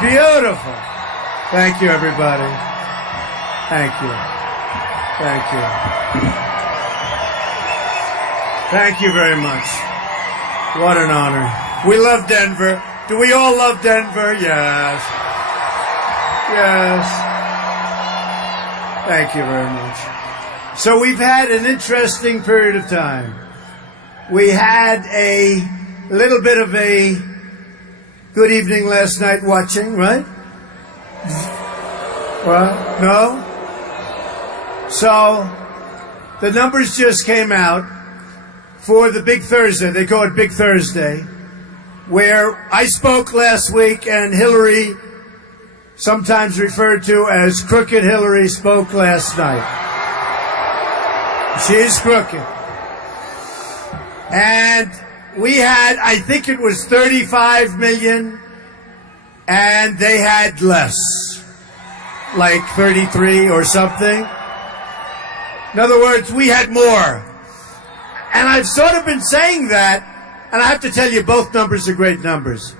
beautiful. Thank you, everybody. Thank you. Thank you. Thank you very much. What an honor. We love Denver. Do we all love Denver? Yes. Yes. Thank you very much. So we've had an interesting period of time. We had a little bit of a good evening last night watching, right? Well, no? So the numbers just came out for the Big Thursday. They call it Big Thursday, where I spoke last week and Hillary, sometimes referred to as Crooked Hillary, spoke last night. She's crooked. And we had, I think it was 35 million, and they had less, like 33 or something. In other words, we had more. And I've sort of been saying that, and I have to tell you, both numbers are great numbers.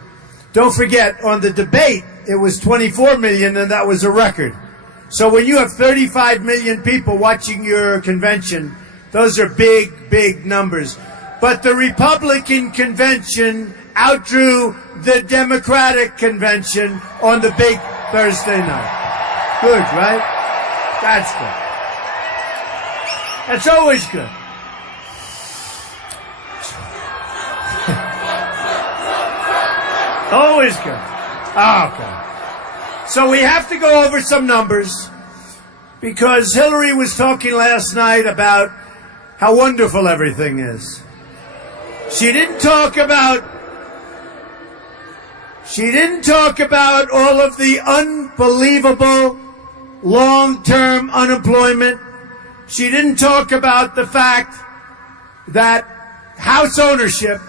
Don't forget, on the debate, it was 24 million, and that was a record. So when you have 35 million people watching your convention, those are big, big numbers. But the Republican convention outdrew the Democratic convention on the Big Thursday night. Good, right? That's good. That's always good. Always good. Okay. So we have to go over some numbers because Hillary was talking last night about how wonderful everything is. She didn't talk about all of the unbelievable long-term unemployment. She didn't talk about the fact that house ownership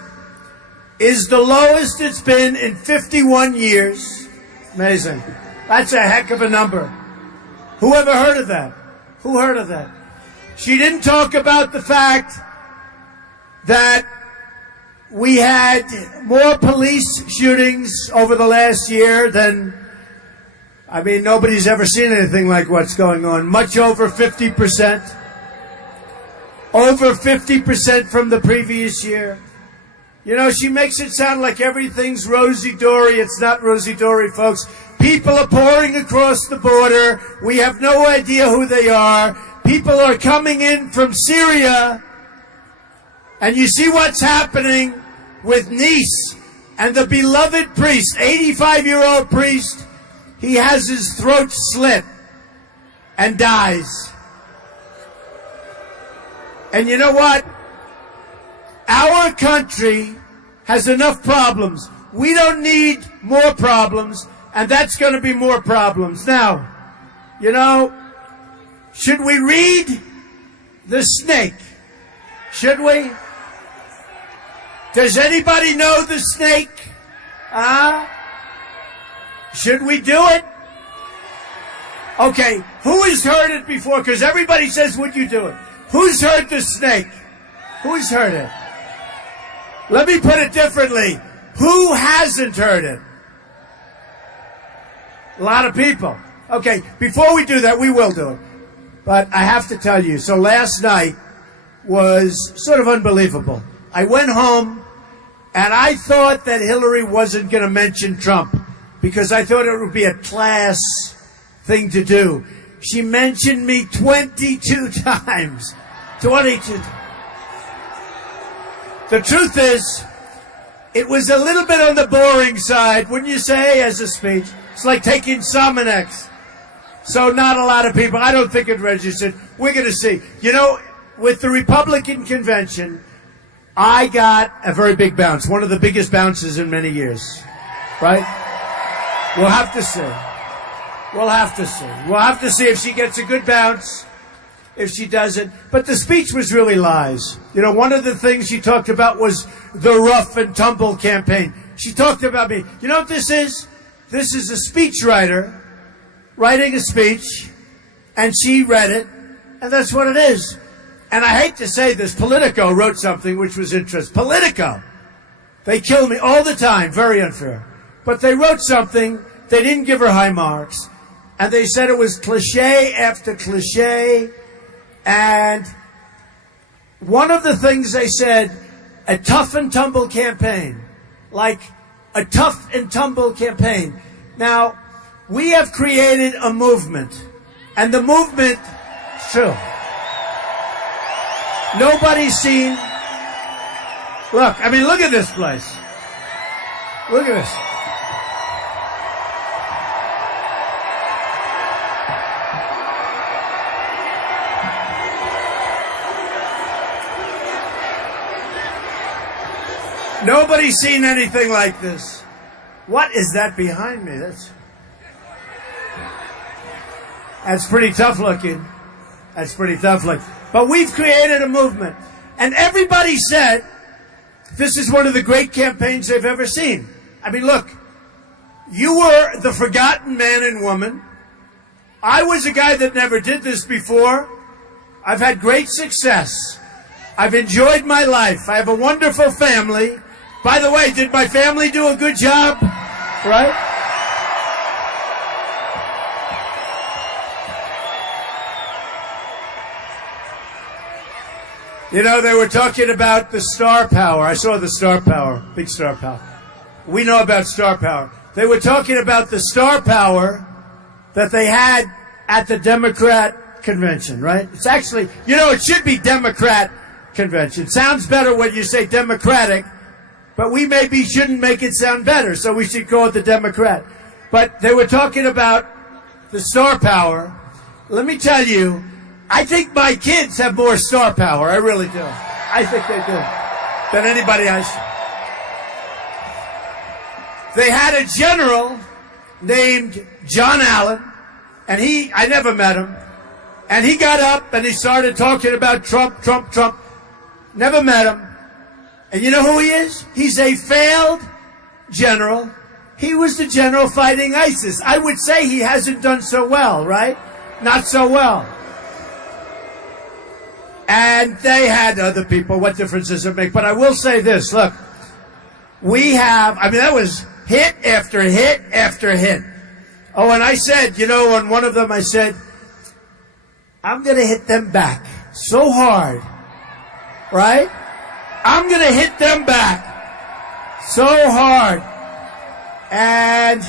is the lowest it's been in 51 years. Amazing. That's a heck of a number. Who ever heard of that? Who heard of that? She didn't talk about the fact that we had more police shootings over the last year than, nobody's ever seen anything like what's going on. Much over 50%. Over 50% from the previous year. You know, she makes it sound like everything's rosy-dory. It's not rosy-dory, folks. People are pouring across the border. We have no idea who they are. People are coming in from Syria. And you see what's happening with Nice and the beloved priest, 85-year-old priest. He has his throat slit and dies. And you know what? Our country has enough problems. We don't need more problems, and that's going to be more problems. Now, should we read the snake? Should we? Does anybody know the snake? Should we do it? Okay, who has heard it before? Because everybody says, would you do it? Who's heard the snake? Who's heard it? Let me put it differently. Who hasn't heard it? A lot of people. Okay, before we do that, we will do it. But I have to tell you, so last night was sort of unbelievable. I went home, and I thought that Hillary wasn't going to mention Trump because I thought it would be a class thing to do. She mentioned me 22 times. 22. The truth is, it was a little bit on the boring side, wouldn't you say, as a speech? It's like taking Sominex. So not a lot of people. I don't think it registered. We're going to see. You know, with the Republican convention, I got a very big bounce, one of the biggest bounces in many years. Right? We'll have to see. We'll have to see. We'll have to see if she gets a good bounce, if she doesn't. But the speech was really lies. You know, one of the things she talked about was the rough and tumble campaign. She talked about me. You know what this is? This is a speechwriter writing a speech, and she read it, and that's what it is. And I hate to say this, Politico wrote something which was interesting. Politico. They kill me all the time. Very unfair. But they wrote something They didn't give her high marks. And they said it was cliche after cliche. And one of the things they said, a tough and tumble campaign. Like a tough and tumble campaign. Now, we have created a movement. And the movement, true. Nobody's seen. Look, I mean, look at this place. Look at this. Nobody's seen anything like this. What is that behind me? That's pretty tough looking. That's pretty tough looking. But we've created a movement. And everybody said this is one of the great campaigns they've ever seen. I mean, look, you were the forgotten man and woman. I was a guy that never did this before. I've had great success. I've enjoyed my life. I have a wonderful family. By the way, did my family do a good job? Right? You know, they were talking about the star power. I saw the star power, big star power. We know about star power. They were talking about the star power that they had at the Democrat convention, right? It's actually, you know, it should be Democrat convention. Sounds better when you say Democratic, but we maybe shouldn't make it sound better, so we should call it the Democrat. But they were talking about the star power. Let me tell you, I think my kids have more star power. I really do. I think they do. Than anybody else. They had a general named John Allen, and I never met him, and he got up and he started talking about Trump. Never met him. And you know who he is? He's a failed general. He was the general fighting ISIS. I would say he hasn't done so well, right? Not so well. And they had other people. What difference does it make? But I will say this. Look, that was hit after hit after hit. Oh, and I said, you know, on one of them I said, I'm going to hit them back so hard. Right? I'm going to hit them back so hard. And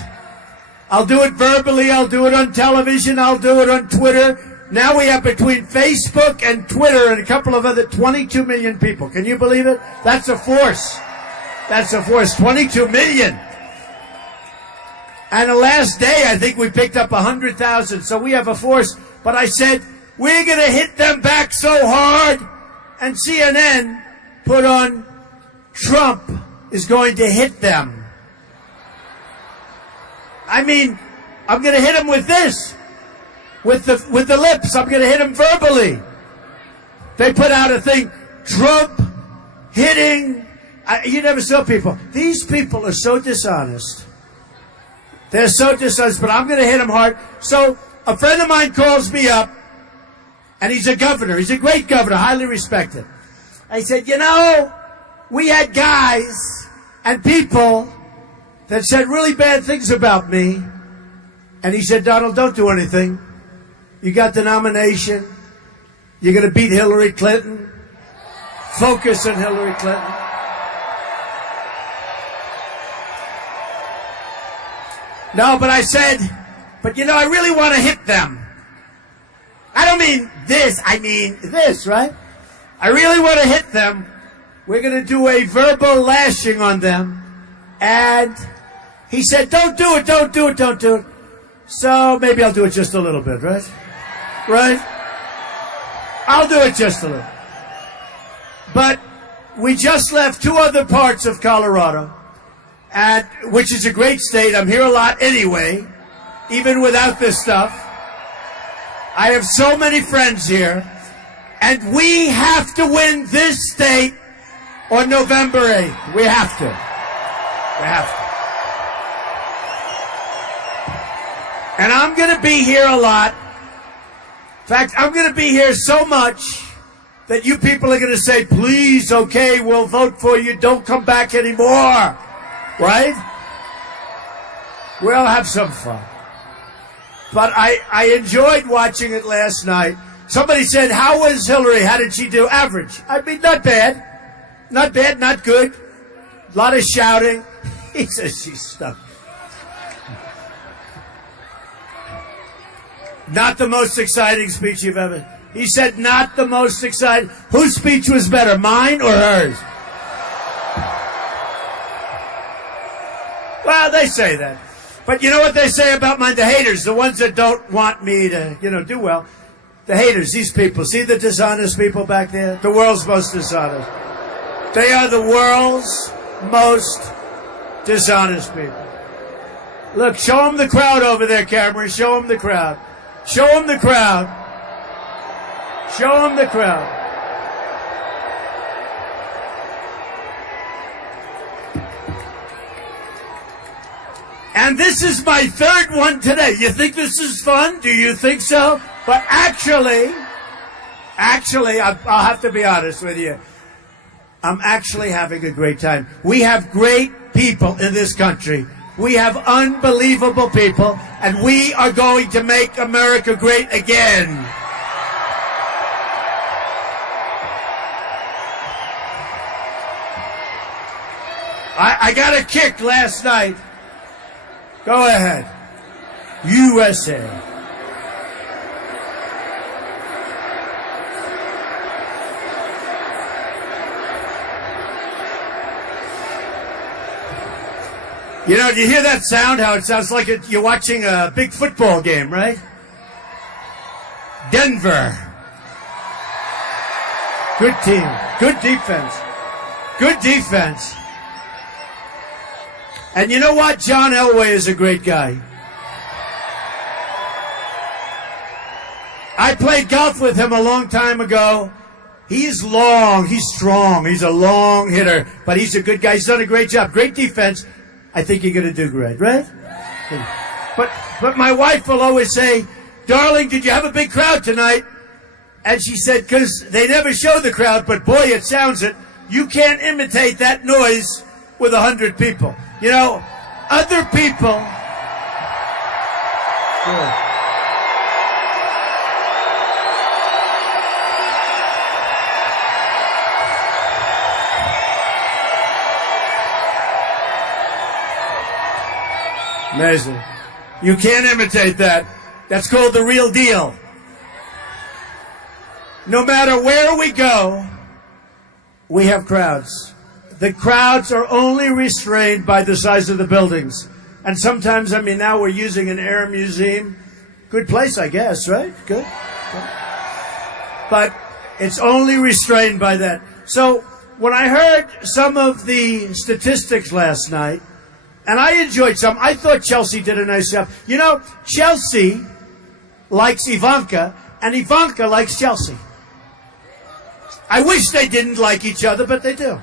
I'll do it verbally. I'll do it on television. I'll do it on Twitter. Now we have between Facebook and Twitter and a couple of other 22 million people. Can you believe it? That's a force. That's a force. 22 million. And the last day, I think we picked up 100,000. So we have a force. But I said, we're going to hit them back so hard. And CNN put on, Trump is going to hit them. I mean, I'm going to hit him with this. With the lips. I'm going to hit him verbally. They put out a thing, Trump hitting. You never saw people. These people are so dishonest. They're so dishonest, but I'm going to hit him hard. So a friend of mine calls me up, and he's a governor. He's a great governor, highly respected. I said, you know, we had guys and people that said really bad things about me. And he said, Donald, don't do anything. You got the nomination. You're going to beat Hillary Clinton. Focus on Hillary Clinton. No, but I said, but you know, I really want to hit them. I don't mean this, I mean this, right? I really want to hit them. We're going to do a verbal lashing on them. And he said, don't do it, don't do it, don't do it. So maybe I'll do it just a little bit, right? Right? I'll do it just a little. But we just left two other parts of Colorado, which is a great state. I'm here a lot anyway, even without this stuff. I have so many friends here. And we have to win this state on November 8th. We have to. We have to. And I'm going to be here a lot. In fact, I'm going to be here so much that you people are going to say, please, okay, we'll vote for you. Don't come back anymore. Right? We'll have some fun. But I enjoyed watching it last night. Somebody said, how was Hillary? How did she do? Average. I mean, not bad. Not bad, not good. A lot of shouting. He says she's stuck. Not the most exciting speech you've ever... He said not the most exciting... Whose speech was better, mine or hers? Well, they say that. But you know what they say about mine? The haters, the ones that don't want me to, do well. The haters, these people. See the dishonest people back there? The world's most dishonest. They are the world's most dishonest people. Look, show them the crowd over there, camera. Show them the crowd. Show them the crowd. Show them the crowd. And this is my third one today. You think this is fun? Do you think so? But actually, I'll have to be honest with you. I'm actually having a great time. We have great people in this country. We have unbelievable people, and we are going to make America great again. I got a kick last night. Go ahead. USA. Do you hear that sound? How it sounds like you're watching a big football game, right? Denver. Good team. Good defense. Good defense. And you know what? John Elway is a great guy. I played golf with him a long time ago. He's long. He's strong. He's a long hitter. But he's a good guy. He's done a great job. Great defense. I think you're going to do great, right? But my wife will always say, darling, did you have a big crowd tonight? And she said, because they never show the crowd, but boy, it sounds it. You can't imitate that noise with 100 people. Other people... Good. Amazing. You can't imitate that. That's called the real deal. No matter where we go, we have crowds. The crowds are only restrained by the size of the buildings. And sometimes, now we're using an air museum. Good place, I guess, right? Good. But it's only restrained by that. So when I heard some of the statistics last night, and I enjoyed some. I thought Chelsea did a nice job. Chelsea likes Ivanka, and Ivanka likes Chelsea. I wish they didn't like each other, but they do.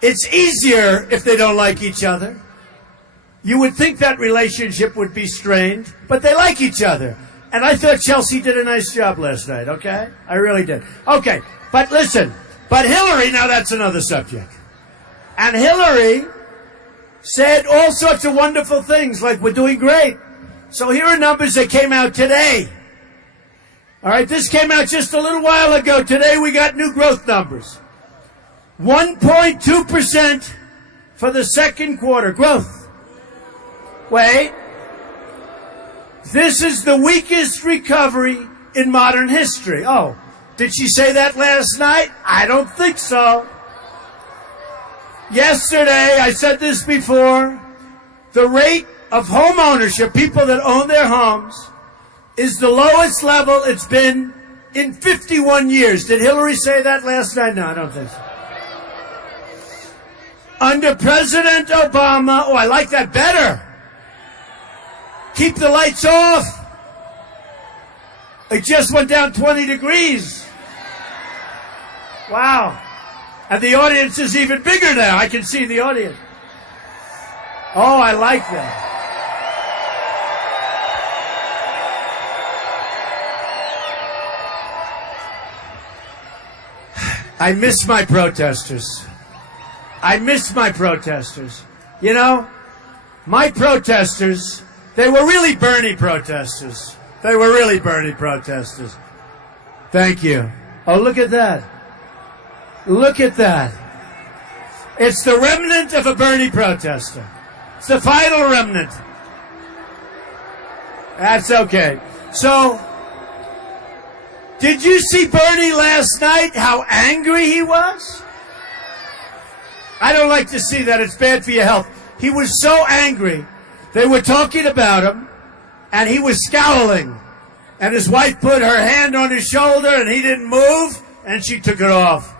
It's easier if they don't like each other. You would think that relationship would be strained, but they like each other. And I thought Chelsea did a nice job last night, okay? I really did. Okay, but listen. But Hillary, now that's another subject. And Hillary said all sorts of wonderful things, like we're doing great. So here are numbers that came out today. All right, this came out just a little while ago. Today we got new growth numbers. 1.2% for the second quarter growth. Wait. This is the weakest recovery in modern history. Oh, did she say that last night? I don't think so. Yesterday, I said this before, the rate of home ownership, people that own their homes, is the lowest level it's been in 51 years. Did Hillary say that last night? No, I don't think so. Under President Obama, I like that better. Keep the lights off. It just went down 20 degrees. Wow. And the audience is even bigger now. I can see the audience. Oh, I like that. I miss my protesters. I miss my protesters. My protesters, they were really Bernie protesters. They were really Bernie protesters. Thank you. Oh, look at that. Look at that. It's the remnant of a Bernie protester. It's the final remnant. That's okay. So, did you see Bernie last night, how angry he was? I don't like to see that. It's bad for your health. He was so angry. They were talking about him, and he was scowling. And his wife put her hand on his shoulder, and he didn't move, and she took it off.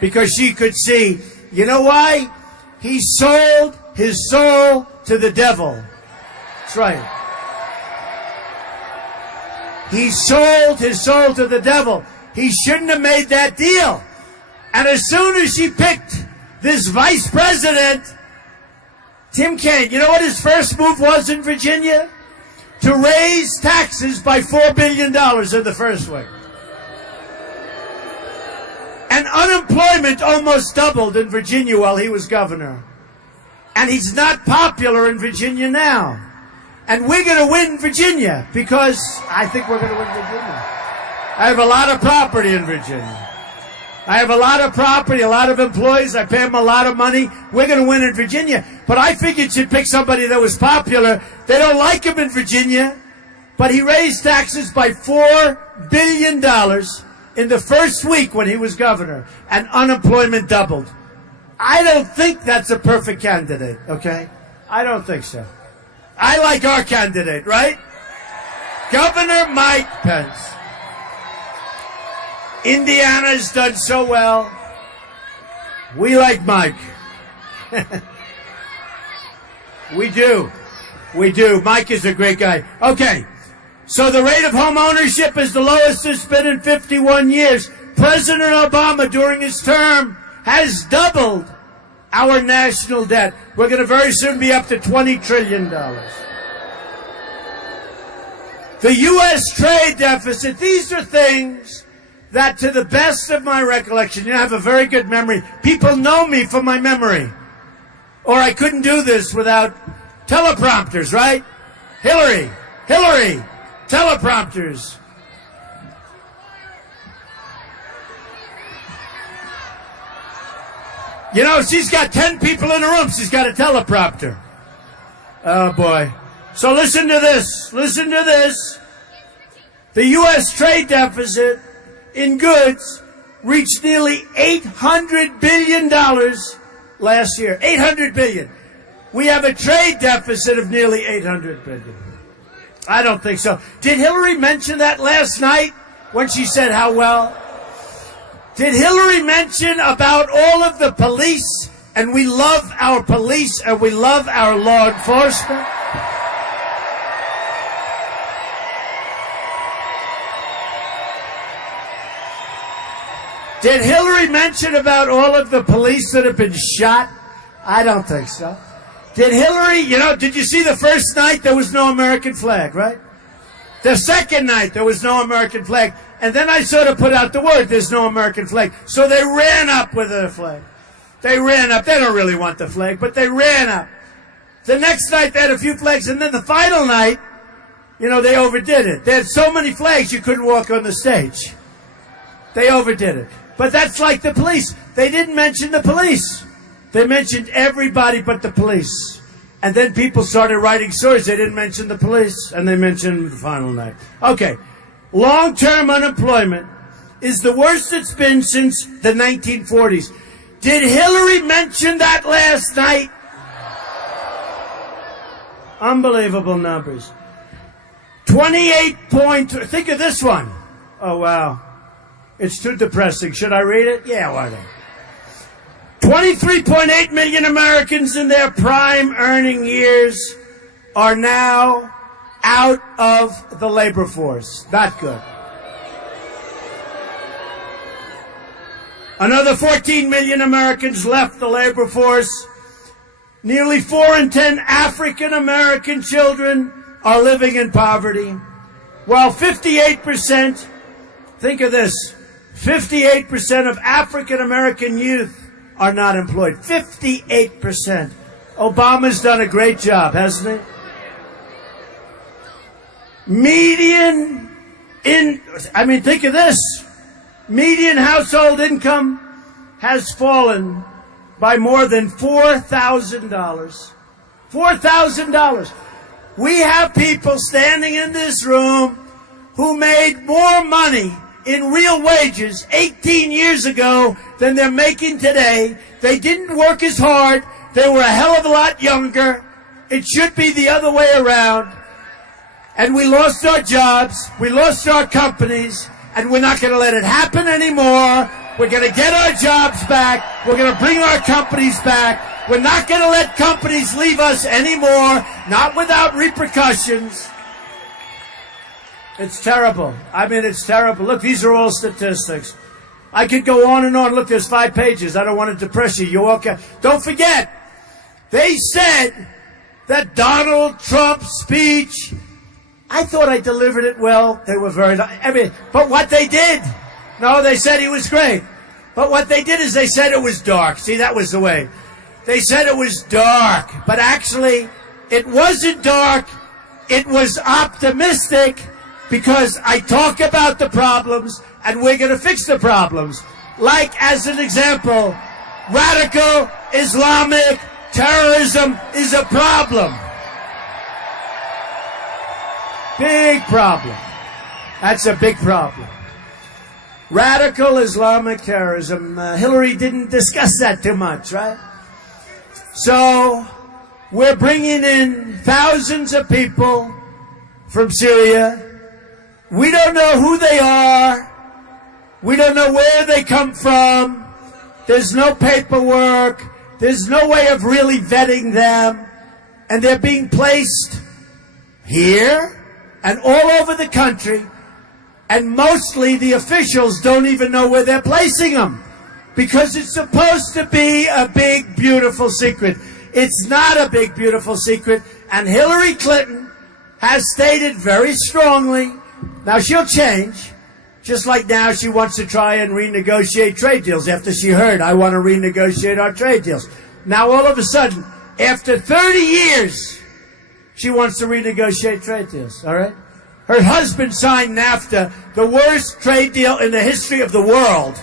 Because she could see. You know why? He sold his soul to the devil. That's right. He sold his soul to the devil. He shouldn't have made that deal. And as soon as she picked this vice president, Tim Kaine, you know what his first move was in Virginia? To raise taxes by $4 billion in the first week. And unemployment almost doubled in Virginia while he was governor. And he's not popular in Virginia now. And we're going to win Virginia because I think we're going to win Virginia. I have a lot of property in Virginia. I have a lot of property, a lot of employees. I pay them a lot of money. We're going to win in Virginia. But I figured you'd pick somebody that was popular. They don't like him in Virginia. But he raised taxes by $4 billion in the first week when he was governor. And unemployment doubled. I don't think that's a perfect candidate, okay? I don't think so. I like our candidate, right? Governor Mike Pence. Indiana's done so well. We like Mike. We do. We do. Mike is a great guy. Okay. So the rate of home ownership is the lowest it's been in 51 years. President Obama, during his term, has doubled our national debt. We're going to very soon be up to $20 trillion. The U.S. trade deficit, these are things that, to the best of my recollection, you know, I have a very good memory. People know me for my memory. Or I couldn't do this without teleprompters, right? Hillary, teleprompters. You know, she's got 10 people in the room. She's got a teleprompter. Oh, boy. So listen to this. Listen to this. The U.S. trade deficit in goods reached nearly $800 billion last year. $800 billion. We have a trade deficit of nearly $800 billion. I don't think so. Did Hillary mention that last night when she said how well? Did Hillary mention about all of the police, and we love our police and we love our law enforcement? Did Hillary mention about all of the police that have been shot? I don't think so. Did Hillary, did you see the first night there was no American flag, right? The second night there was no American flag. And then I sort of put out the word, there's no American flag. So they ran up with their flag. They ran up. They don't really want the flag, but they ran up. The next night they had a few flags. And then the final night, they overdid it. They had so many flags you couldn't walk on the stage. They overdid it. But that's like the police. They didn't mention the police. They mentioned everybody but the police. And then people started writing stories. They didn't mention the police, and they mentioned the final night. Okay. Long-term unemployment is the worst it's been since the 1940s. Did Hillary mention that last night? Unbelievable numbers. think of this one. Oh, wow. It's too depressing. Should I read it? Yeah, why not? 23.8 million Americans in their prime earning years are now out of the labor force. Not good. Another 14 million Americans left the labor force. Nearly 4 in 10 African American children are living in poverty, while 58%, think of this, 58% of African American youth are not employed. 58% Obama's done a great job, hasn't he? Think of this. Median household income has fallen by more than $4,000. $4,000. We have people standing in this room who made more money in real wages 18 years ago than they're making today. They didn't work as hard. They were a hell of a lot younger. It should be the other way around. And we lost our jobs. We lost our companies. And we're not going to let it happen anymore. We're going to get our jobs back. We're going to bring our companies back. We're not going to let companies leave us anymore, not without repercussions. It's terrible. It's terrible. Look, these are all statistics. I could go on and on. Look, there's 5 pages. I don't want to depress you. You're okay. Don't forget, they said that Donald Trump's speech, I thought I delivered it well. They were but what they did, no, they said he was great. But what they did is they said it was dark. See, that was the way. They said it was dark. But actually, it wasn't dark. It was optimistic because I talk about the problems and we're going to fix the problems. Like, as an example, radical Islamic terrorism is a problem. Big problem. That's a big problem. Radical Islamic terrorism. Hillary didn't discuss that too much, right? So, we're bringing in thousands of people from Syria. We don't know who they are. We don't know where they come from. There's no paperwork. There's no way of really vetting them. And they're being placed here and all over the country. And mostly the officials don't even know where they're placing them. Because it's supposed to be a big, beautiful secret. It's not a big, beautiful secret. And Hillary Clinton has stated very strongly, now she'll change, just like now she wants to try and renegotiate trade deals after she heard, I want to renegotiate our trade deals. Now all of a sudden, after 30 years, she wants to renegotiate trade deals, all right? Her husband signed NAFTA, the worst trade deal in the history of the world,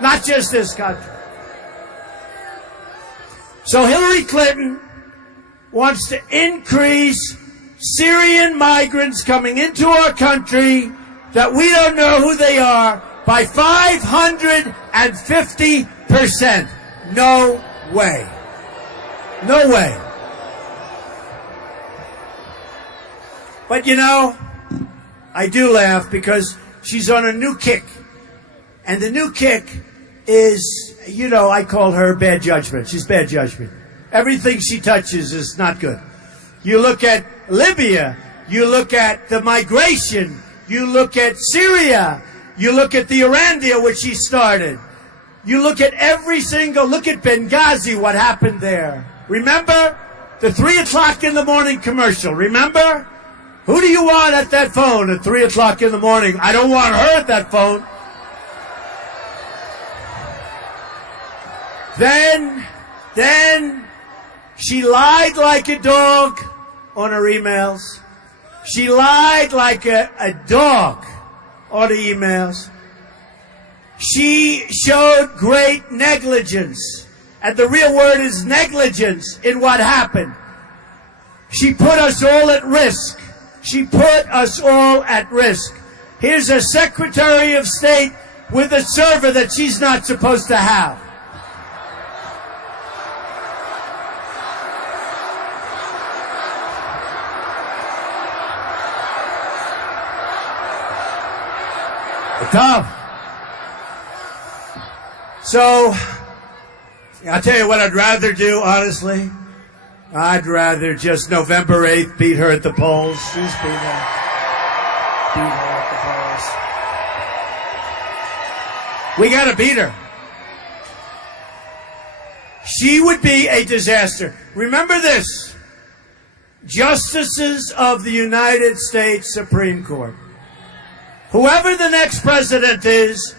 not just this country. So Hillary Clinton wants to increase Syrian migrants coming into our country that we don't know who they are by 550%. No way. No way. But you know, I do laugh because she's on a new kick. And the new kick is, you know, I call her bad judgment. She's bad judgment. Everything she touches is not good. You look at Libya, you look at the migration, you look at Syria, you look at the Iran deal which she started. You look at look at Benghazi, what happened there. Remember the 3 o'clock in the morning commercial, remember? Who do you want at that phone at 3 o'clock in the morning? I don't want her at that phone. Then she lied like a dog on her emails. She lied like a dog on the emails. She showed great negligence. And the real word is negligence in what happened. She put us all at risk. She put us all at risk. Here's a Secretary of State with a server that she's not supposed to have. Tough. So, I'll tell you what I'd rather do, honestly. I'd rather just November 8th beat her at the polls. She's beat her at the polls. We gotta beat her. She would be a disaster. Remember this. Justices of the United States Supreme Court. Whoever the next president is,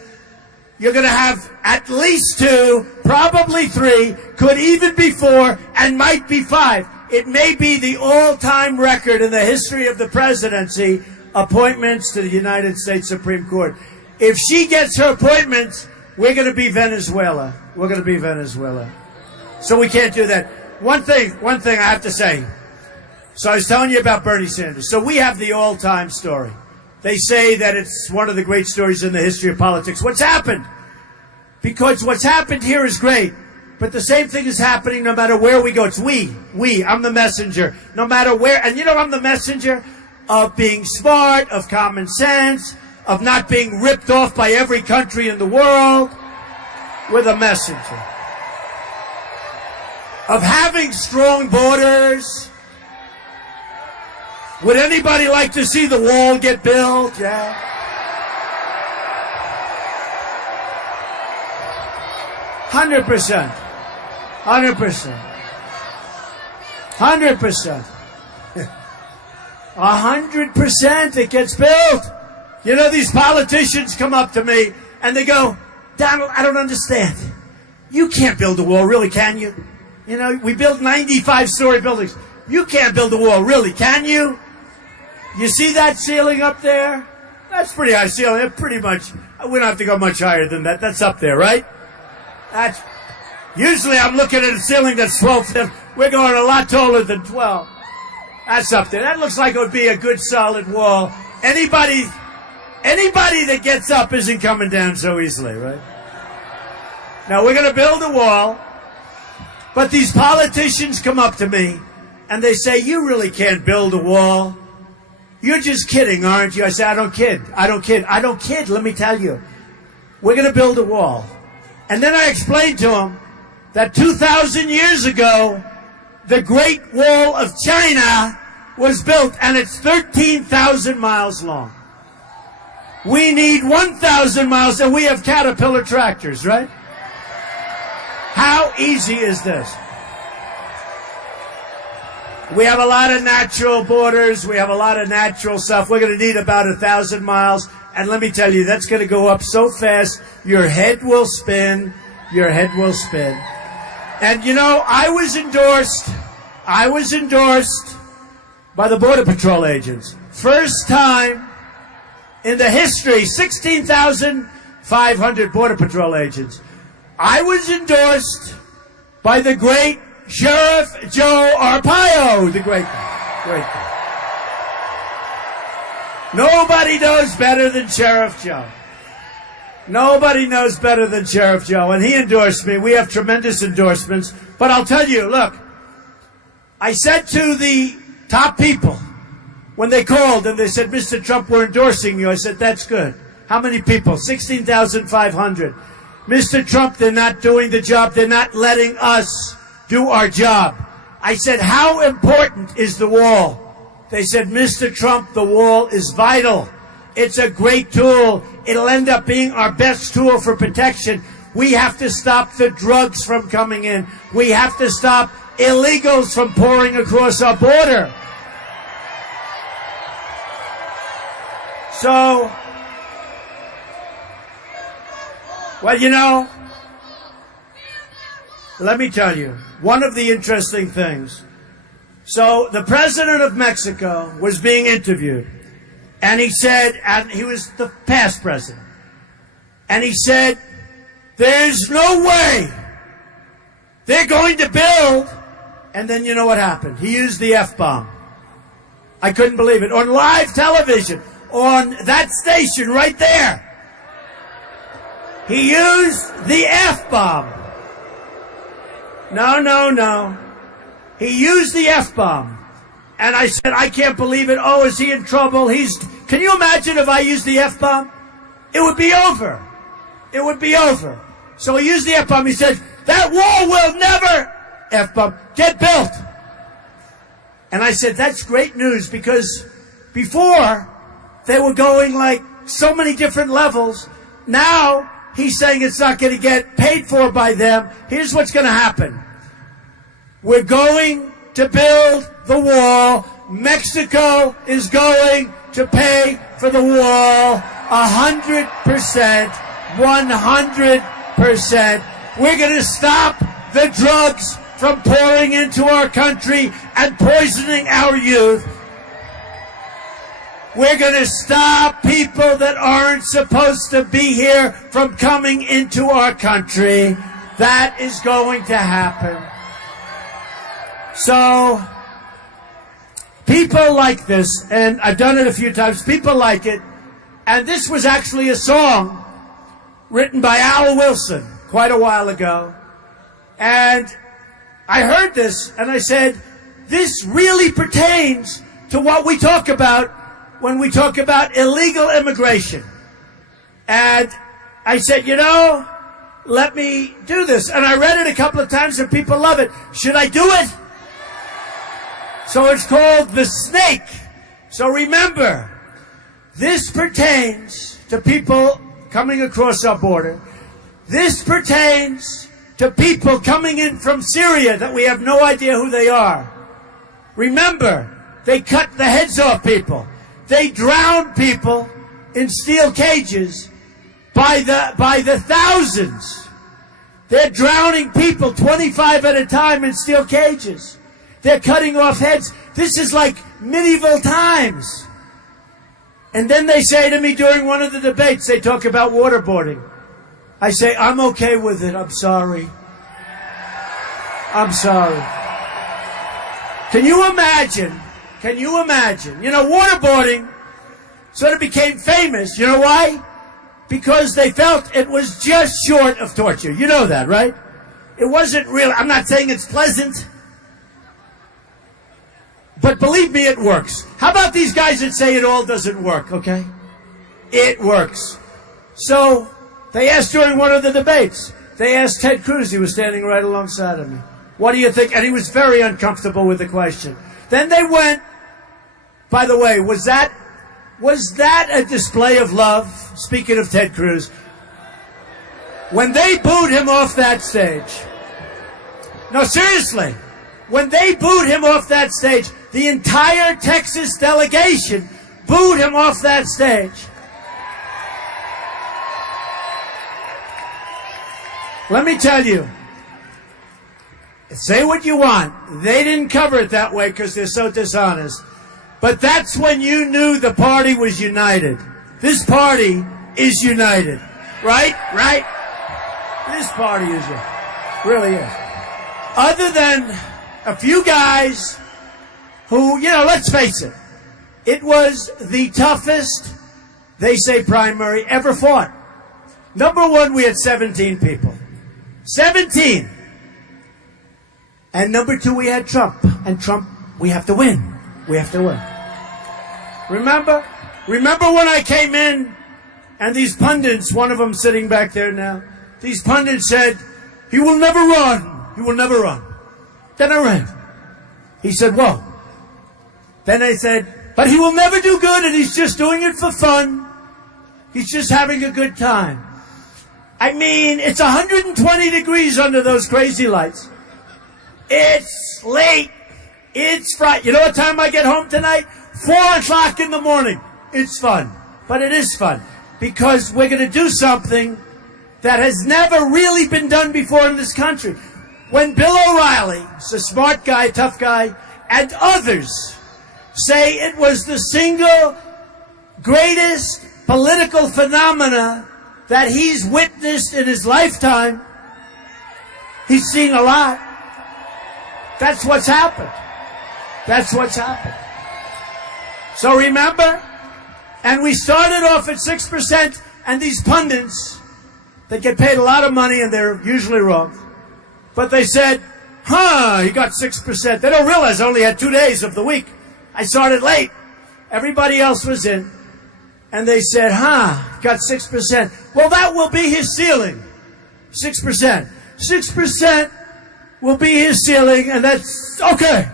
you're going to have at least 2 probably 3, could even be 4, and might be 5. It may be the all-time record in the history of the presidency, appointments to the United States Supreme Court. If she gets her appointments, we're going to be Venezuela. We're going to be Venezuela. So we can't do that. One thing I have to say. So I was telling you about Bernie Sanders. So we have the all-time story. They say that it's one of the great stories in the history of politics. What's happened? Because what's happened here is great. But the same thing is happening no matter where we go. It's we. I'm the messenger. No matter where. And you know, I'm the messenger of being smart, of common sense, of not being ripped off by every country in the world. We're the messenger. Of having strong borders. Would anybody like to see the wall get built? Yeah. 100%. 100%. 100%. 100% it gets built. You know, these politicians come up to me and they go, Donald, I don't understand. You can't build a wall, really, can you? You know, we built 95-story buildings. You can't build a wall, really, can you? You see that ceiling up there? That's pretty high ceiling. Pretty much, we don't have to go much higher than that. That's up there, right? That's usually I'm looking at a ceiling that's 12 feet. We're going a lot taller than 12. That's up there. That looks like it would be a good solid wall. Anybody that gets up isn't coming down so easily, right? Now we're going to build a wall, but these politicians come up to me and they say, you really can't build a wall. You're just kidding, aren't you? I say, I don't kid. Let me tell you. We're going to build a wall. And then I explained to them that 2,000 years ago, the Great Wall of China was built, and it's 13,000 miles long. We need 1,000 miles, and we have Caterpillar tractors, right? How easy is this? We have a lot of natural borders. We have a lot of natural stuff. We're going to need about 1,000 miles. And let me tell you, that's going to go up so fast, your head will spin. Your head will spin. And, you know, I was endorsed by the Border Patrol agents. First time in the history, 16,500 Border Patrol agents. I was endorsed by the great Sheriff Joe Arpaio, the great guy. Nobody knows better than Sheriff Joe. Nobody knows better than Sheriff Joe, and he endorsed me. We have tremendous endorsements. But I'll tell you, look, I said to the top people when they called and they said, Mr. Trump, we're endorsing you. I said, that's good. How many people? 16,500. Mr. Trump, they're not doing the job. They're not letting us do our job. I said, how important is the wall? They said, Mr. Trump, the wall is vital. It's a great tool. It'll end up being our best tool for protection. We have to stop the drugs from coming in. We have to stop illegals from pouring across our border. So, well, you know, let me tell you, one of the interesting things. So the president of Mexico was being interviewed, and he said, and he was the past president, and he said, there's no way they're going to build, and then you know what happened? He used the F-bomb. I couldn't believe it. On live television, on that station right there, he used the F-bomb. No. He used the F-bomb. And I said, I can't believe it. Oh, is he in trouble? Can you imagine if I used the F-bomb? It would be over. It would be over. So he used the F-bomb. He said, that wall will never, F-bomb, get built. And I said, that's great news, because before they were going like so many different levels. Now he's saying it's not going to get paid for by them. Here's what's going to happen. We're going to build the wall. Mexico is going to pay for the wall 100%, 100%. We're going to stop the drugs from pouring into our country and poisoning our youth. We're going to stop people that aren't supposed to be here from coming into our country. That is going to happen. So, people like this, and I've done it a few times, people like it, and this was actually a song written by Al Wilson quite a while ago, and I heard this, and I said, this really pertains to what we talk about when we talk about illegal immigration. And I said, let me do this. And I read it a couple of times, and people love it. Should I do it? So it's called The Snake. So remember, this pertains to people coming across our border. This pertains to people coming in from Syria that we have no idea who they are. Remember, they cut the heads off people. They drown people in steel cages by the thousands. They're drowning people 25 at a time in steel cages. They're cutting off heads. This is like medieval times. And then they say to me during one of the debates, they talk about waterboarding. I say, I'm okay with it. I'm sorry. I'm sorry. Can you imagine? Waterboarding sort of became famous. You know why? Because they felt it was just short of torture. You know that, right? It wasn't real. I'm not saying it's pleasant. But believe me, it works. How about these guys that say it all doesn't work, okay? It works. So, they asked during one of the debates, they asked Ted Cruz, he was standing right alongside of me, what do you think? And he was very uncomfortable with the question. Then they went, by the way, was that a display of love? Speaking of Ted Cruz, when they booed him off that stage, no, seriously, when they booed him off that stage, the entire Texas delegation booed him off that stage. Let me tell you, say what you want. They didn't cover it that way because they're so dishonest. But that's when you knew the party was united. This party is united. Right? Right? This party is united. Really is. Other than a few guys who, let's face it, it was the toughest, they say, primary ever fought. Number one, we had 17 people. 17. And number two, we had Trump. And Trump, we have to win. We have to win. Remember when I came in and these pundits, one of them sitting back there now, these pundits said, he will never run. He will never run. Then I ran. He said, whoa. Then I said, but he will never do good and he's just doing it for fun. He's just having a good time. I mean, it's 120 degrees under those crazy lights. It's late. It's Friday. You know what time I get home tonight? 4 o'clock in the morning. It's fun. But it is fun. Because we're going to do something that has never really been done before in this country. When Bill O'Reilly, he's a smart guy, tough guy, and others say it was the single greatest political phenomena that he's witnessed in his lifetime, he's seen a lot. That's what's happened. That's what's happened. So remember, and we started off at 6%, and these pundits, they get paid a lot of money, and they're usually wrong, but they said, he got 6%. They don't realize I only had 2 days of the week. I started late. Everybody else was in. And they said, got 6%. Well, that will be his ceiling. 6%. 6% will be his ceiling, and that's okay.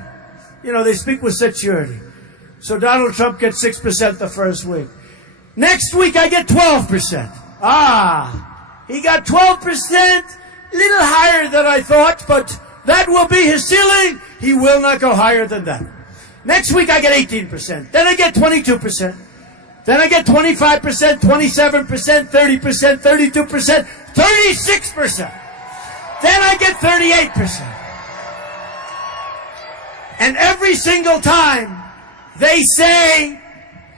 They speak with such surety. So Donald Trump gets 6% the first week. Next week, I get 12%. He got 12%, a little higher than I thought, but that will be his ceiling. He will not go higher than that. Next week, I get 18%. Then I get 22%. Then I get 25%, 27%, 30%, 32%, 36%. Then I get 38%. And every single time they say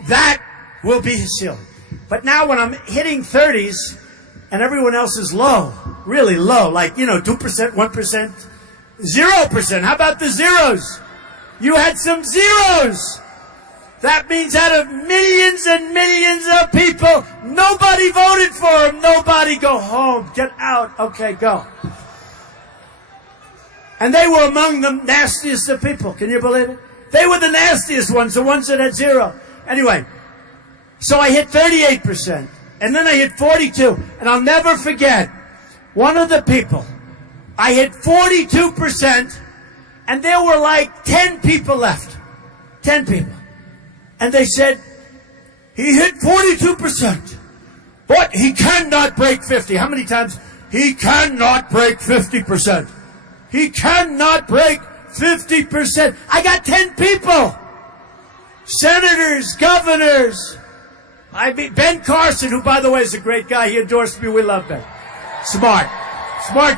that will be his ceiling. But now when I'm hitting 30s and everyone else is low, really low, like, 2%, 1%, 0%. How about the zeros? You had some zeros. That means out of millions and millions of people, nobody voted for him. Nobody. Go home. Get out. Okay, go. And they were among the nastiest of people. Can you believe it? They were the nastiest ones, the ones that had zero. Anyway, so I hit 38%. And then I hit 42. And I'll never forget, one of the people, I hit 42%, and there were like 10 people left. 10 people. And they said, he hit 42%, but he cannot break 50. How many times? He cannot break 50%. He cannot break 50%. I got 10 people. Senators, governors. Ben Carson, who, by the way, is a great guy. He endorsed me. We love Ben. Smart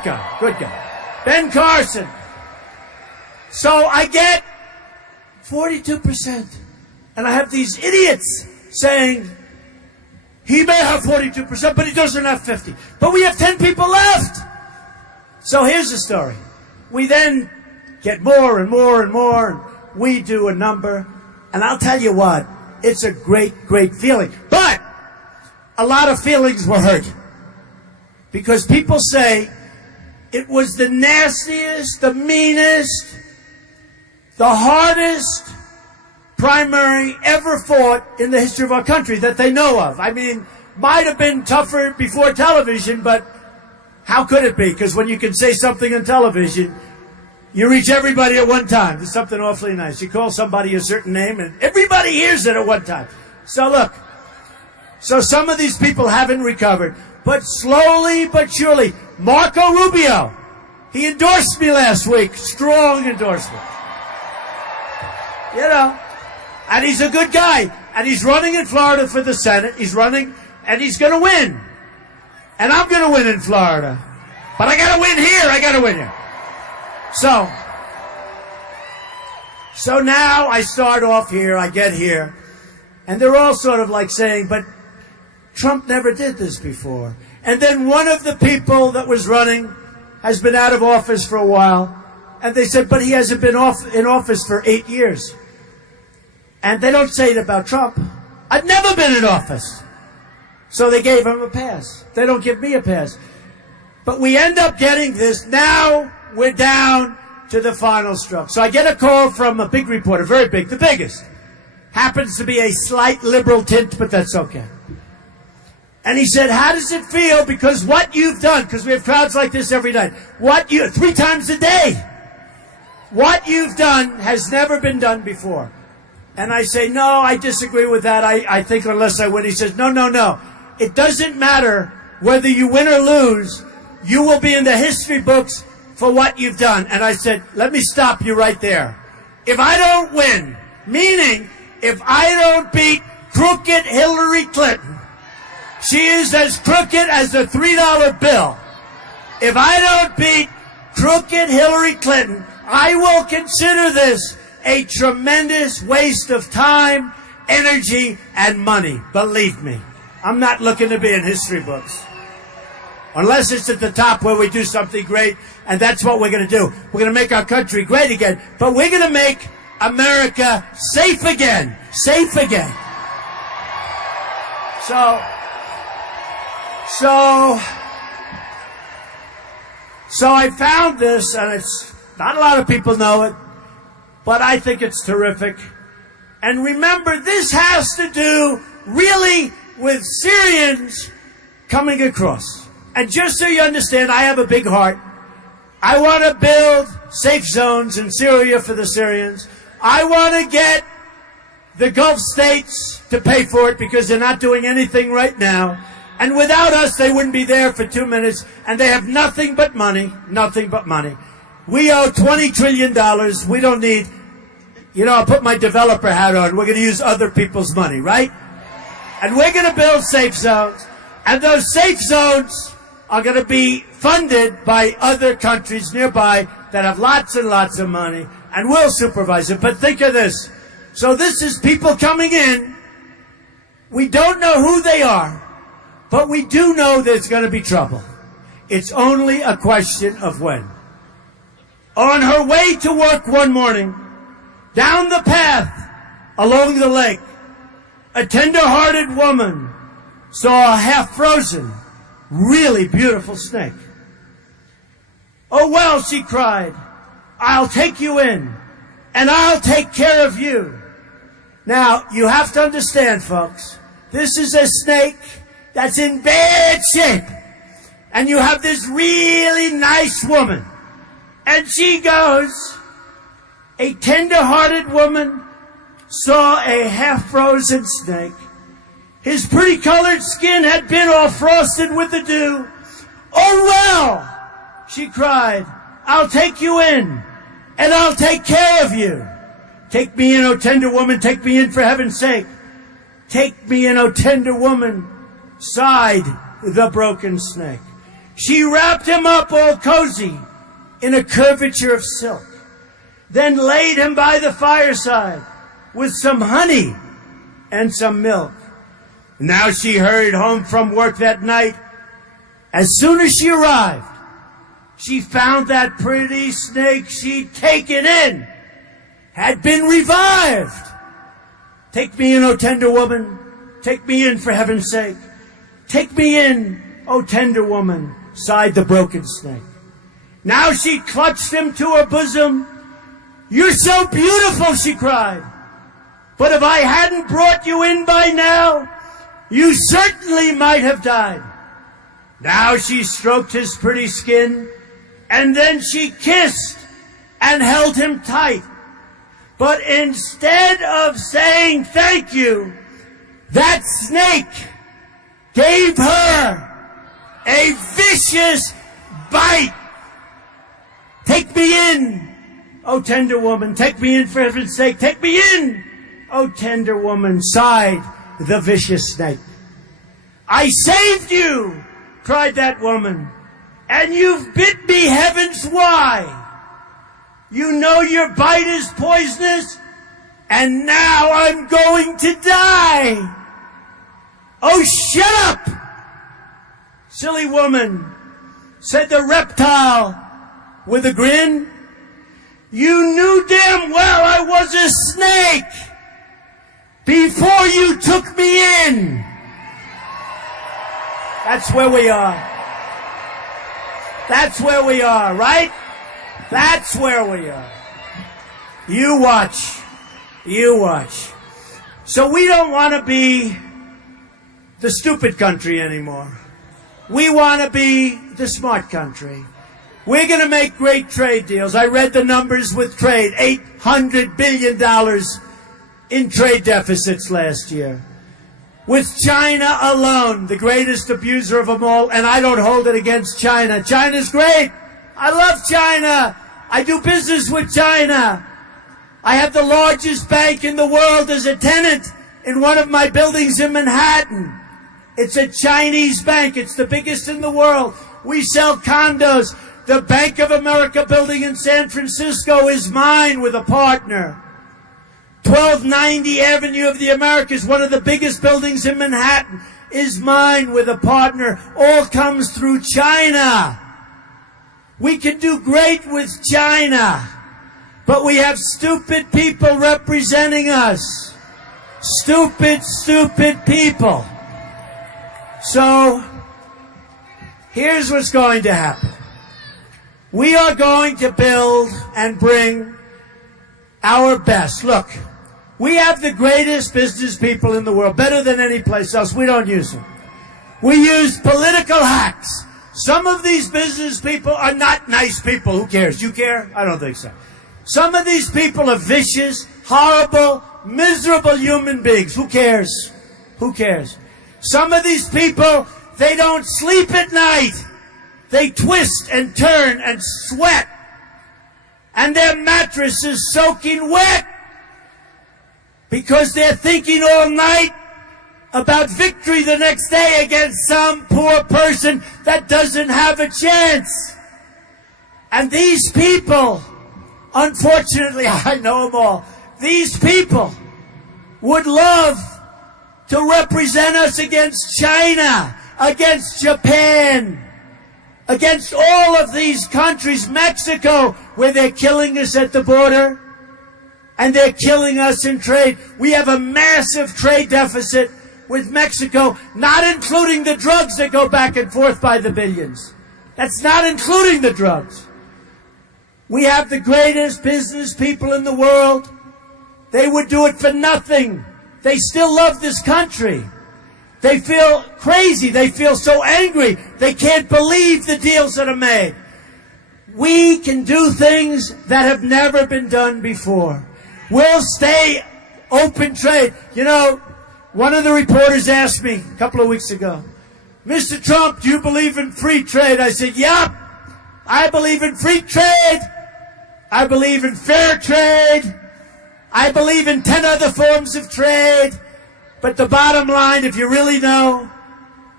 guy. Good guy. Ben Carson. So I get 42%. And I have these idiots saying, he may have 42%, but he doesn't have 50. But we have 10 people left. So here's the story. We then get more and more and more, and we do a number. And I'll tell you what, it's a great, great feeling. But a lot of feelings were hurt. Because people say it was the nastiest, the meanest, the hardest primary ever fought in the history of our country that they know of. I mean, might have been tougher before television, but how could it be? Because when you can say something on television, you reach everybody at one time. It's something awfully nice. You call somebody a certain name, and everybody hears it at one time. So look, so some of these people haven't recovered, but slowly but surely. Marco Rubio, he endorsed me last week. Strong endorsement. And he's a good guy. And he's running in Florida for the Senate. He's running, and he's going to win. And I'm going to win in Florida. But I got to win here. I got to win here. So now I start off here. I get here. And they're all sort of like saying, but Trump never did this before. And then one of the people that was running has been out of office for a while. And they said, but he hasn't been in office for 8 years. And they don't say it about Trump. I've never been in office. So they gave him a pass. They don't give me a pass. But we end up getting this. Now we're down to the final stroke. So I get a call from a big reporter, very big, the biggest. Happens to be a slight liberal tint, but that's okay. And he said, how does it feel? Because what you've done, because we have crowds like this every night, 3 times a day, what you've done has never been done before. And I say, no, I disagree with that. I think unless I win. He says, no. It doesn't matter whether you win or lose. You will be in the history books for what you've done. And I said, let me stop you right there. If I don't win, meaning if I don't beat crooked Hillary Clinton, she is as crooked as a $3 bill. If I don't beat crooked Hillary Clinton, I will consider this a tremendous waste of time, energy, and money. Believe me, I'm not looking to be in history books. Unless it's at the top where we do something great, and that's what we're going to do. We're going to make our country great again, but we're going to make America safe again. Safe again. So I found this, and it's not a lot of people know it, but I think it's terrific. And remember, this has to do really with Syrians coming across. And just so you understand, I have a big heart. I want to build safe zones in Syria for the Syrians. I want to get the Gulf states to pay for it because they're not doing anything right now. And without us, they wouldn't be there for 2 minutes. And they have nothing but money. Nothing but money. We owe $20 trillion. We don't need, I'll put my developer hat on. We're going to use other people's money, right? And we're going to build safe zones. And those safe zones are going to be funded by other countries nearby that have lots and lots of money and will supervise it. But think of this. So this is people coming in. We don't know who they are, but we do know there's going to be trouble. It's only a question of when. On her way to work one morning, down the path along the lake, a tender-hearted woman saw a half-frozen, really beautiful snake. "Oh, well," she cried, "I'll take you in, and I'll take care of you." Now, you have to understand, folks, this is a snake that's in bad shape. And you have this really nice woman. And she goes, a tender-hearted woman saw a half-frozen snake. His pretty colored skin had been all frosted with the dew. "Oh, well," she cried, "I'll take you in, and I'll take care of you." "Take me in, O tender woman, take me in for heaven's sake. Take me in, O tender woman," sighed the broken snake. She wrapped him up all cozy in a curvature of silk, then laid him by the fireside with some honey and some milk. Now she hurried home from work that night. As soon as she arrived, she found that pretty snake she'd taken in had been revived. "Take me in, O tender woman. Take me in for heaven's sake. Take me in, O tender woman," sighed the broken snake. Now she clutched him to her bosom. "You're so beautiful," she cried. "But if I hadn't brought you in by now, you certainly might have died." Now she stroked his pretty skin, and then she kissed and held him tight. But instead of saying thank you, that snake gave her a vicious bite. "Take me in, O tender woman. Take me in for heaven's sake. Take me in, O tender woman," sighed the vicious snake. "I saved you," cried that woman, "and you've bit me heavens why. You know your bite is poisonous, and now I'm going to die." "Oh, shut up, silly woman," said the reptile with a grin. "You knew damn well I was a snake before you took me in." That's where we are. That's where we are, right? That's where we are. You watch. You watch. So we don't want to be the stupid country anymore. We want to be the smart country. We're going to make great trade deals. I read the numbers with trade. $800 billion in trade deficits last year. With China alone, the greatest abuser of them all, and I don't hold it against China. China's great. I love China. I do business with China. I have the largest bank in the world as a tenant in one of my buildings in Manhattan. It's a Chinese bank. It's the biggest in the world. We sell condos. The Bank of America building in San Francisco is mine with a partner. 1290 Avenue of the Americas, one of the biggest buildings in Manhattan, is mine with a partner. All comes through China. We can do great with China, but we have stupid people representing us. Stupid, stupid people. So, here's what's going to happen. We are going to build and bring our best. Look, we have the greatest business people in the world, better than any place else. We don't use them. We use political hacks. Some of these business people are not nice people. Who cares? You care? I don't think so. Some of these people are vicious, horrible, miserable human beings. Who cares? Who cares? Some of these people, they don't sleep at night. They twist and turn and sweat. And their mattress is soaking wet because they're thinking all night about victory the next day against some poor person that doesn't have a chance. And these people, unfortunately, I know them all, these people would love to represent us against China, against Japan, against all of these countries, Mexico, where they're killing us at the border, and they're killing us in trade. We have a massive trade deficit with Mexico, not including the drugs that go back and forth by the billions. That's not including the drugs. We have the greatest business people in the world. They would do it for nothing. They still love this country. They feel crazy. They feel so angry. They can't believe the deals that are made. We can do things that have never been done before. We'll stay open trade. You know, one of the reporters asked me a couple of weeks ago, Mr. Trump, do you believe in free trade? I said, yep, I believe in free trade. I believe in fair trade. I believe in 10 other forms of trade. But the bottom line, if you really know,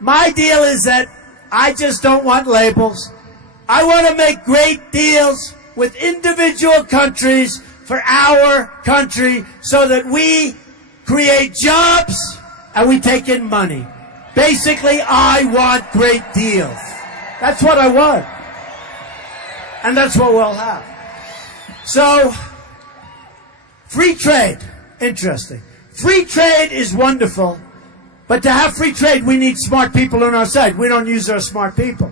my deal is that I just don't want labels. I want to make great deals with individual countries for our country so that we create jobs and we take in money. Basically, I want great deals. That's what I want. And that's what we'll have. So, free trade, interesting. Free trade is wonderful, but to have free trade, we need smart people on our side. We don't use our smart people.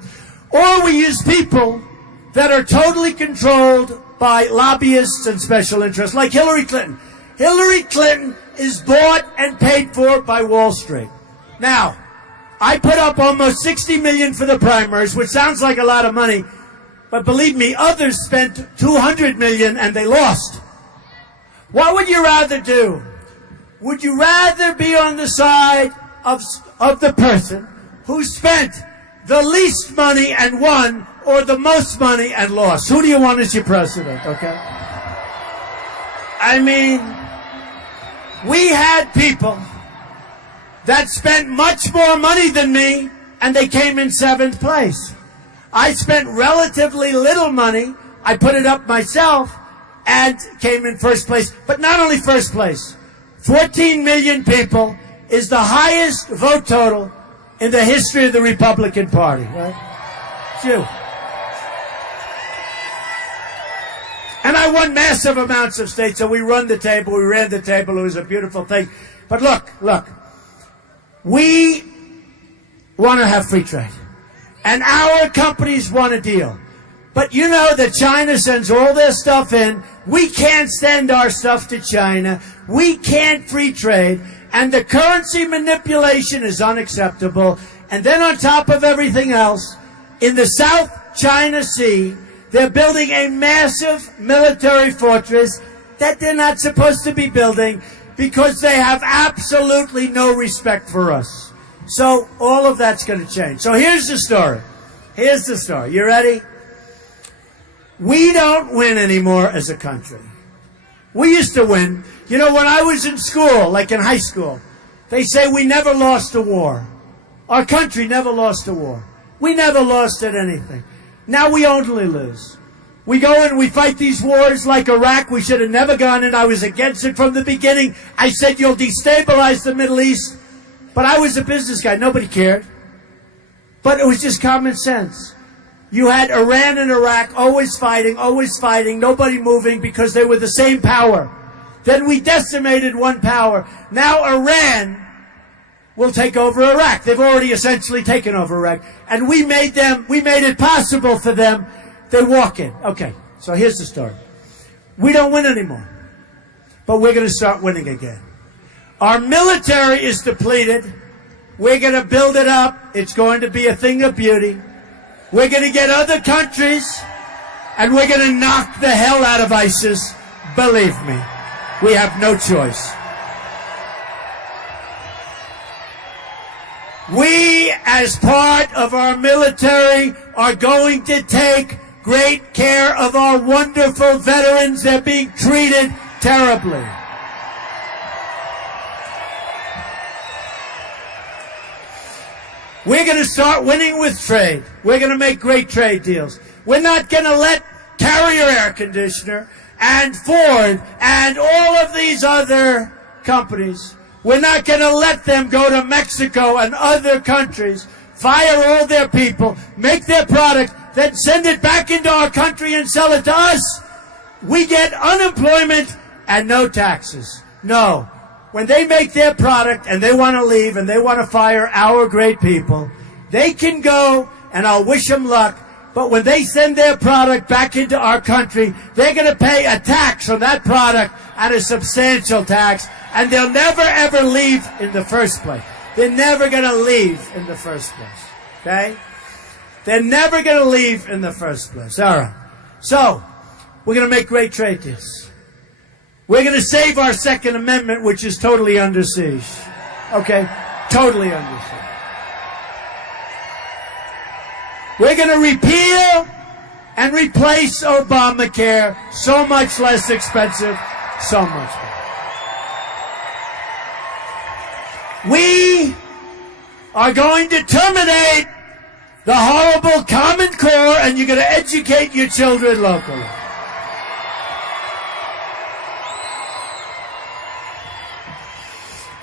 Or we use people that are totally controlled by lobbyists and special interests, like Hillary Clinton. Hillary Clinton is bought and paid for by Wall Street. Now, I put up almost $60 million for the primaries, which sounds like a lot of money, but believe me, others spent $200 million and they lost. What would you rather do? Would you rather be on the side of the person who spent the least money and won, or the most money and lost? Who do you want as your president, okay? I mean, we had people that spent much more money than me, and they came in 7th place. I spent relatively little money. I put it up myself and came in 1st place. But not only 1st place, 14 million people is the highest vote total in the history of the Republican Party, right? It's you. And I won massive amounts of states, so we ran the table, it was a beautiful thing. But look, we want to have free trade. And our companies want a deal. But you know that China sends all their stuff in. We can't send our stuff to China. We can't free trade. And the currency manipulation is unacceptable. And then on top of everything else, in the South China Sea, they're building a massive military fortress that they're not supposed to be building because they have absolutely no respect for us. So all of that's going to change. So here's the story. You ready? We don't win anymore as a country. We used to win. You know, when I was in school, like in high school, they say we never lost a war. Our country never lost a war. We never lost at anything. Now we only lose. We go and we fight these wars like Iraq. We should have never gone in. I was against it from the beginning. I said you'll destabilize the Middle East. But I was a business guy. Nobody cared. But it was just common sense. You had Iran and Iraq always fighting, nobody moving because they were the same power. Then we decimated one power. Now Iran will take over Iraq. They've already essentially taken over Iraq. And we made it possible for them. They walk in. Okay, so here's the story. We don't win anymore. But we're going to start winning again. Our military is depleted. We're going to build it up. It's going to be a thing of beauty. We're going to get other countries, and we're going to knock the hell out of ISIS. Believe me, we have no choice. We, as part of our military, are going to take great care of our wonderful veterans. They're being treated terribly. We're going to start winning with trade. We're going to make great trade deals. We're not going to let Carrier Air Conditioner and Ford and all of these other companies, we're not going to let them go to Mexico and other countries, fire all their people, make their product, then send it back into our country and sell it to us. We get unemployment and no taxes. No. When they make their product and they want to leave and they want to fire our great people, they can go, and I'll wish them luck, but when they send their product back into our country, they're going to pay a tax on that product, and a substantial tax, and they'll never ever leave in the first place. They're never going to leave in the first place. Okay? They're never going to leave in the first place. All right. So, we're going to make great trade deals. We're going to save our Second Amendment, which is totally under siege. Okay? Totally under siege. We're going to repeal and replace Obamacare. So much less expensive. So much better. We are going to terminate the horrible Common Core, and you're going to educate your children locally.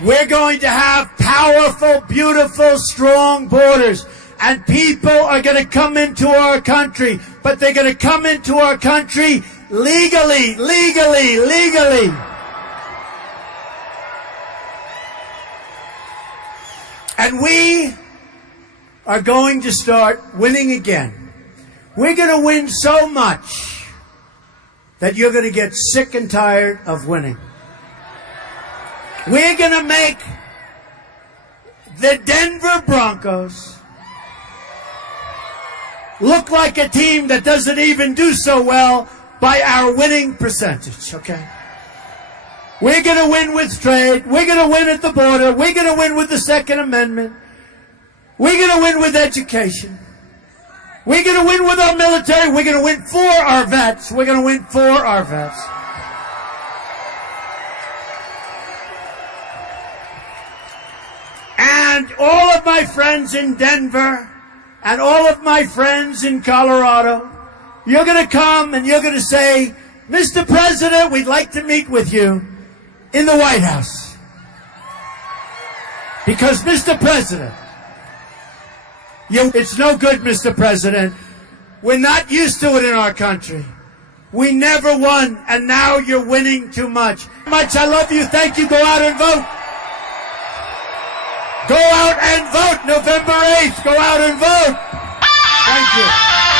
We're going to have powerful, beautiful, strong borders. And people are going to come into our country. But they're going to come into our country legally, legally, legally. And we are going to start winning again. We're going to win so much that you're going to get sick and tired of winning. We're going to make the Denver Broncos look like a team that doesn't even do so well by our winning percentage, okay? We're going to win with trade. We're going to win at the border. We're going to win with the Second Amendment. We're going to win with education. We're going to win with our military. We're going to win for our vets. We're going to win for our vets. And all of my friends in Denver and all of my friends in Colorado, you're going to come and you're going to say, Mr. President, we'd like to meet with you in the White House. Because, Mr. President, it's no good, Mr. President. We're not used to it in our country. We never won, and now you're winning too much. I love you. Thank you. Go out and vote. Go out and vote November 8th. Go out and vote. Thank you.